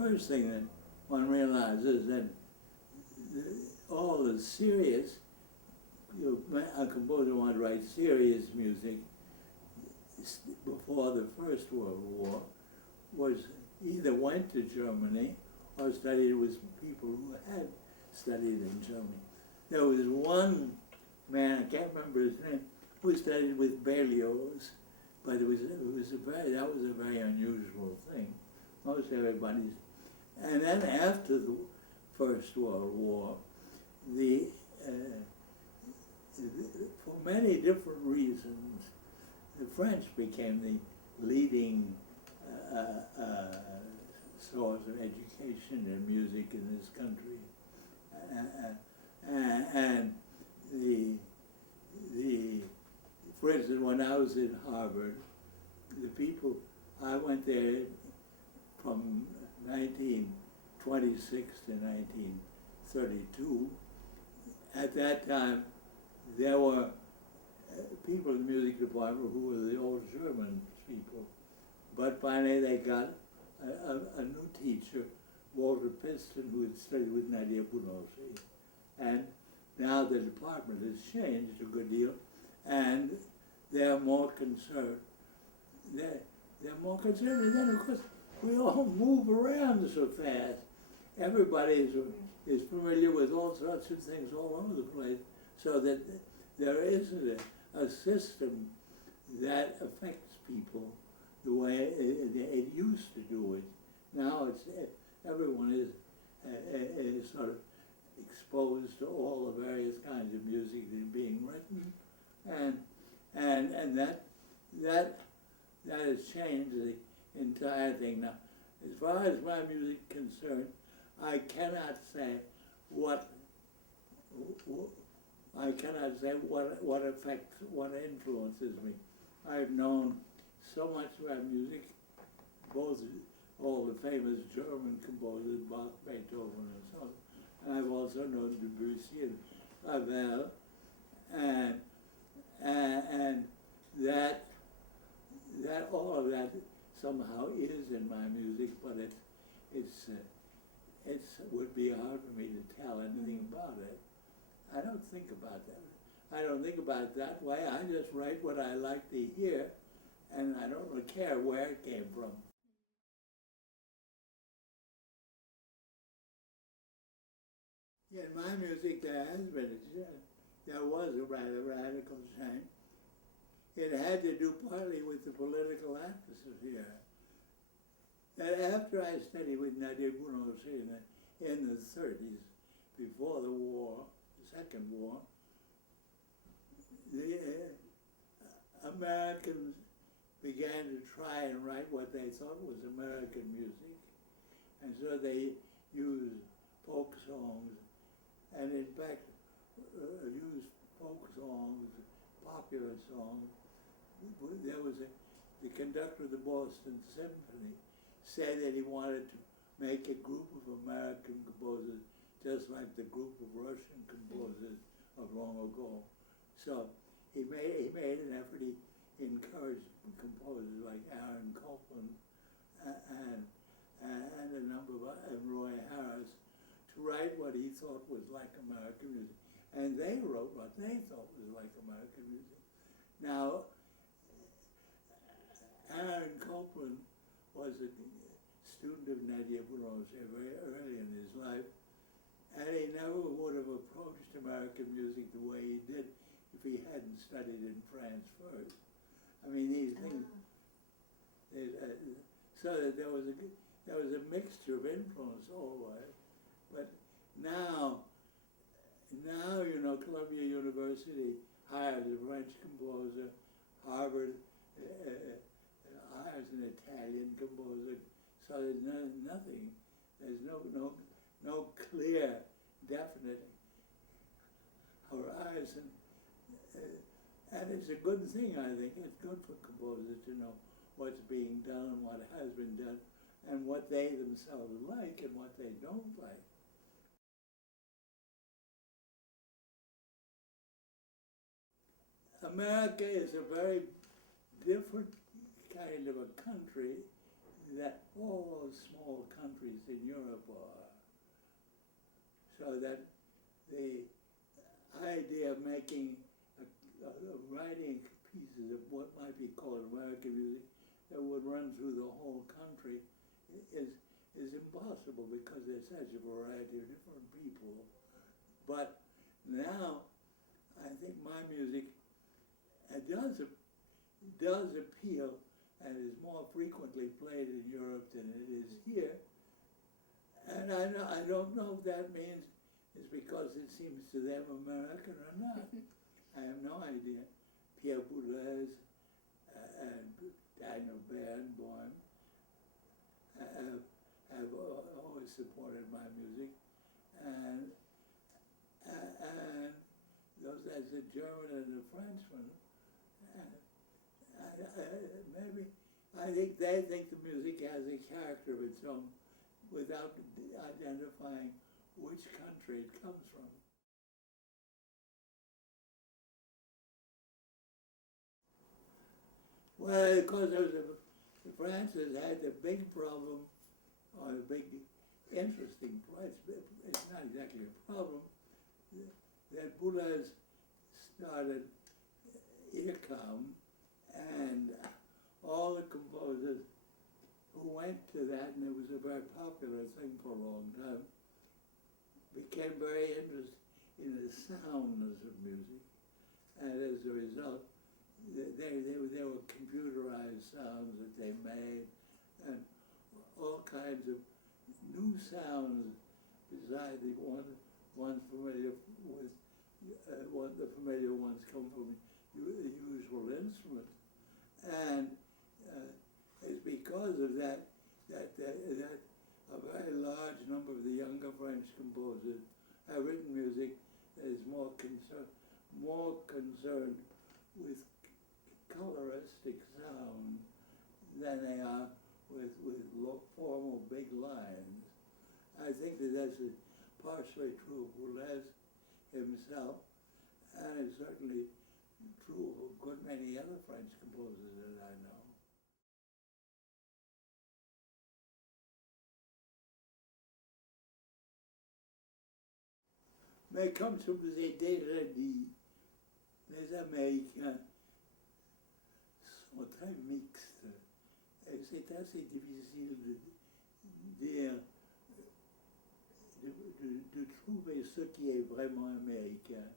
first thing that one realizes that all the serious, a composer wanted to write serious music before the First World War, was either went to Germany or studied with people who had studied in Germany. There was one man, I can't remember his name, who studied with Berlioz, but that was a very unusual thing. Most everybody's. And then after the First World War, for many different reasons, the French became the leading source of education and music in this country. And for instance, when I was at Harvard, I went there from 1926 to 1932. At that time, there were people in the music department who were the old German people. But finally they got a new teacher, Walter Piston, who had studied with Nadia Boulanger. And now the department has changed a good deal, and they're more concerned. They're more concerned, and then of course we all move around so fast. Everybody is familiar with all sorts of things all over the place, so that there isn't a system that affects people the way it used to do it. Now everyone is sort of exposed to all the various kinds of music that is being written, and that has changed the entire thing. Now, as far as my music is concerned, I cannot say what affects, what influences me. I've known so much about music, both all the famous German composers, Bach, Beethoven, and so on. And I've also known Debussy and Ravel, and that all of that somehow is in my music, but it would be hard for me to tell anything about it. I don't think about that. I don't think about it that way. I just write what I like to hear, and I don't really care where it came from. Yeah, in my music there was a rather radical change. It had to do partly with the political atmosphere. That after I studied with Nadia Boulanger in the 30s, before the war, the Second War, the Americans began to try and write what they thought was American music. And so they used folk songs, and in fact used folk songs, popular songs. There was the conductor of the Boston Symphony said that he wanted to make a group of American composers just like the group of Russian composers of long ago. So he made an effort. He encouraged composers like Aaron Copland and a number of Roy Harris to write what he thought was like American music, and they wrote what they thought was like American music. Now, Aaron Copland was a student of Nadia Boulanger very early in his life, and he never would have approached American music the way he did if he hadn't studied in France first. I mean, these things. So that there was a mixture of influence always, but now Columbia University hires a French composer, Harvard hires an Italian composer. So there's nothing. There's no clear, definite horizon. And it's a good thing, I think. It's good for composers to know what's being done, what has been done, and what they themselves like and what they don't like. America is a very different kind of a country that all those small countries in Europe are. So that the idea of making, writing pieces of what might be called American music that would run through the whole country is impossible because there's such a variety of different people. But now, I think my music does appeal and is more frequently played in Europe than it is here. And I don't know if that means it's because it seems to them American or not. I have no idea. Pierre Boulez and Daniel Barenboim have always supported my music, and those as a German and a Frenchman, maybe I think they think the music has a character of its own without identifying which country it comes from. Well, of course, the Francis had the big problem, or the big interesting, it's not exactly a problem, that Boulez started IRCAM, and all the composers who went to that, and it was a very popular thing for a long time, became very interested in the soundness of music, and as a result, there were computerized sounds that they made, and all kinds of new sounds besides the ones familiar with, the familiar ones come from the usual instruments. And it's because of that a very large number of the younger French composers have written music that is more concerned with coloristic sound than they are with formal big lines. I think that that's partially true of Boulez himself, and it's certainly true of a good many other French composers that I know. Mais comme je vous ai déjà dit, les Américains sont très mixtes. Et c'est assez difficile de dire, de trouver ce qui est vraiment américain.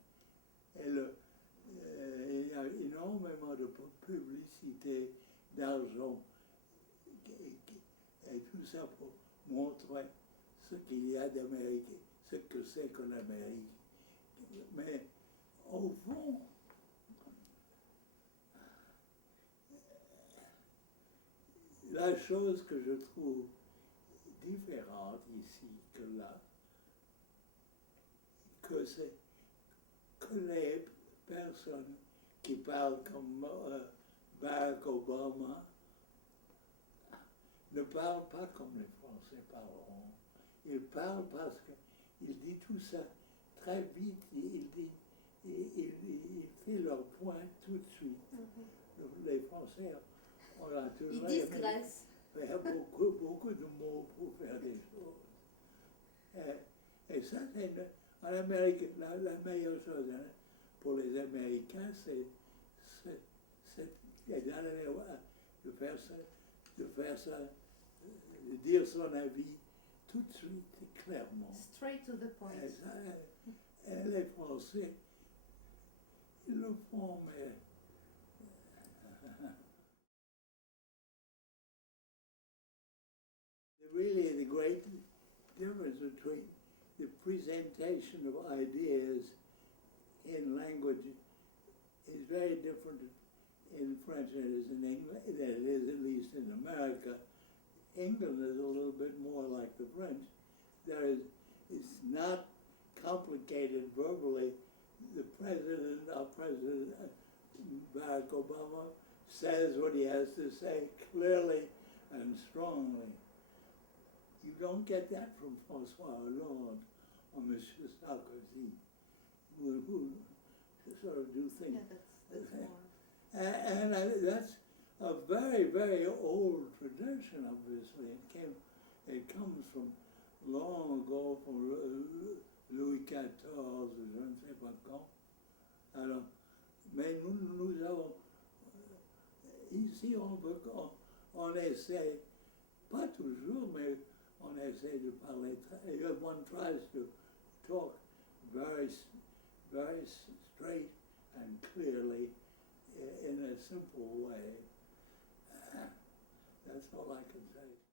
Et il y a énormément de publicité, d'argent, et tout ça pour montrer ce qu'il y a d'Amérique, ce que c'est que l'Amérique. Mais au fond, la chose que je trouve différente ici que là, c'est que les personnes qui parlent comme Barack Obama ne parlent pas comme les Français parleront. Ils parlent parce qu'il dit tout ça très vite, il fait leur point tout de suite. Les Français, on a toujours beaucoup de mots pour faire des choses. Et ça, en Amérique, la meilleure chose pour les Américains, c'est de dire son avis tout de suite et clairement. Straight to the point. Et les Français, ils le font, mais... Really, the great difference between the presentation of ideas in language is very different in French than it is in English, than it is at least in America. England is a little bit more like the French. It's not complicated verbally. The president, our president, Barack Obama, says what he has to say clearly and strongly. You don't get that from François Hollande or Monsieur Sarkozy, who sort of do things. Yeah, that's more. And a very, very old tradition, obviously. It comes from long ago, from Louis XIV, je ne sais pas quand. Alors, mais nous avons, ici, on essaie, pas toujours, mais on essaie de parler, one tries to talk very, very straight and clearly in a simple way. That's all I can say.